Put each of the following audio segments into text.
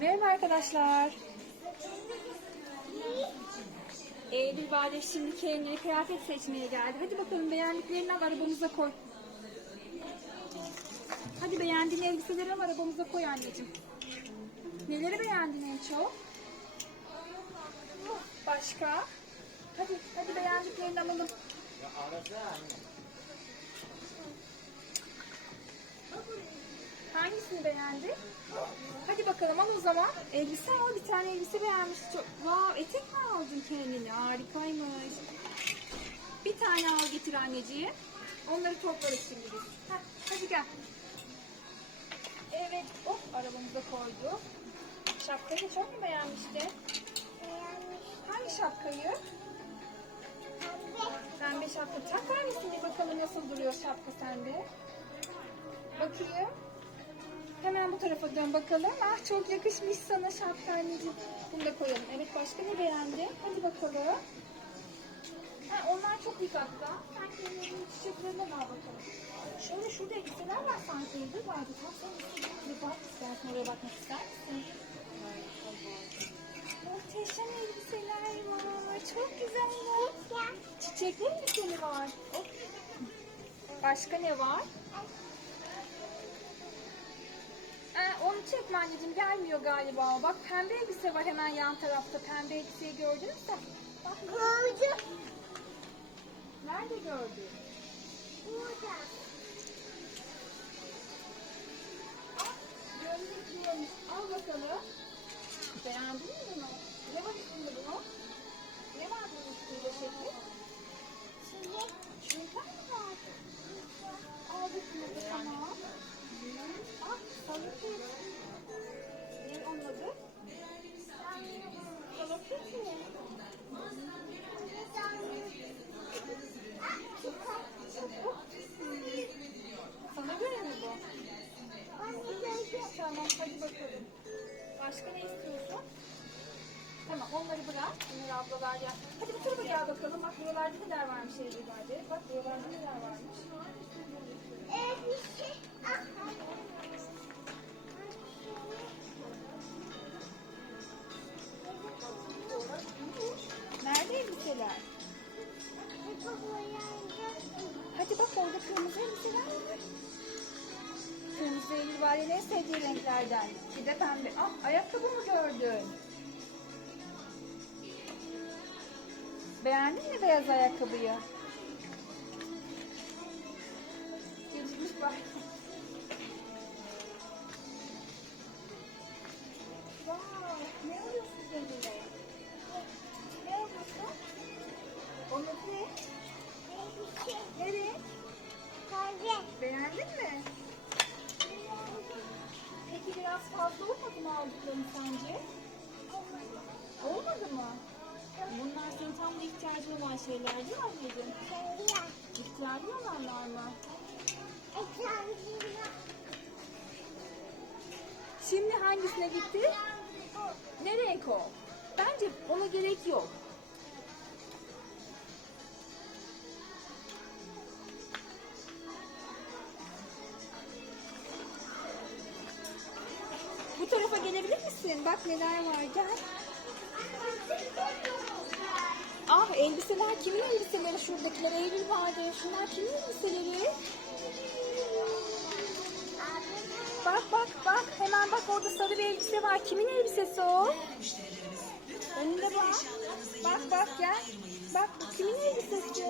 Merhaba arkadaşlar. Eylül Bade şimdi kendine kıyafet seçmeye geldi. Hadi bakalım beğendiklerini al arabamıza koy. Hadi beğendiğin elbiseleri al arabamıza koy anneciğim. Neleri beğendin en çok? Başka? Hadi, hadi beğendiklerini alalım. Hangisini beğendi? Hadi bakalım al o zaman. Elbise al. Bir tane elbise beğenmiş. Çok... Wow, etek mi aldın kendine? Harikaymış. Bir tane al getir anneciğim. Onları toplarız şimdi biz. Heh, hadi gel. Evet. Hop arabamıza koyduk. Şapkayı çok mu beğenmişti? Hangi şapkayı? Pembe şapka. Takar mısın bir bakalım nasıl duruyor şapka sende? Bakayım. Hemen bu tarafa dön bakalım. Ah çok yakışmış sana şapka anneciğim. Bunu da koyalım. Evet başka ne beğendi? Hadi bakalım. Ha, onlar çok büyük hatta. Sen kendinin çiçeklerinden al bakalım. Şöyle şurada elbiseler var sanki. Dur vardı. Tam sen istediğin gibi bak istersen. Oraya bakmak ister misin? Muhteşem elbiseler var. Çok güzeller. Çiçekli elbise mi var? Başka ne var? Ee, onu çekme anneciğim gelmiyor galiba. Bak pembe elbise var hemen yan tarafta. Pembe elbiseyi gördün mü? Bak. Gördüm. Nerede gördün? Burada. Al. Gönlük diyormuş. Al bakalım. Beğendin mi bunu? Ne var üstünde bunun? Ne var bunun üstünde şekli? Şimdi hadi bakalım. Başka ne istiyorsun? Tamam onları bırak. Bunları ablalar ya. Hadi bu tarafa bakalım. Bak buralarda neler varmış evlerde. Bak buralarda neler varmış. En sevdiği renklerden. Bir de pembe. Ah ayakkabı mı gördün? Beğendin mi beyaz ayakkabıyı? Gelişmiş bak. Wow, ne alıyorsun kendine? Ne alıyorsun? Adı ne? Nereye? Beğendin mi? Peki biraz fazla olmadı mı aldıklarını sence? Olmadı mı? Bunlar senin tam da ihtiyacın olan şeyler değil mi anneciğim? İhtiyacın olanlar mı? Şimdi hangisine gitti? Ne renk o? Bence ona gerek yok. Misin? Bak neler var. Gel. Ah elbiseler kimin elbiseleri şuradakiler? Eylül vardı. Şunlar kimin elbiseleri? Bak bak bak. Hemen bak orada sarı bir elbise var. Kimin elbisesi o? Önünde bak. Bak bak gel. Bak bu kimin elbisesi?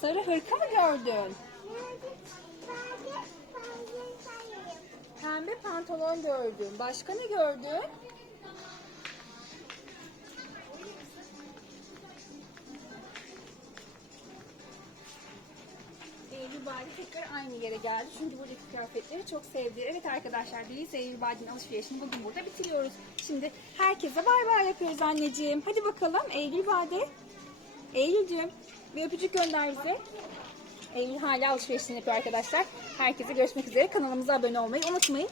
Sarı hırka mı gördün? Pembe pantolon gördüm. Başka ne gördün? Eylül Badi tekrar aynı yere geldi. Çünkü buradaki kıyafetleri çok sevdi. Evet arkadaşlar Deniz Eylül Badi'nin alışverişini bugün burada bitiriyoruz. Şimdi herkese bay bay yapıyoruz anneciğim. Hadi bakalım Eylül Badi. Eylül'cüğüm bir öpücük gönder bize. Eylül hala alışverişini yapıyor arkadaşlar. Herkese görüşmek üzere. Kanalımıza abone olmayı unutmayın.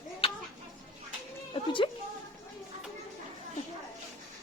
Öpücük.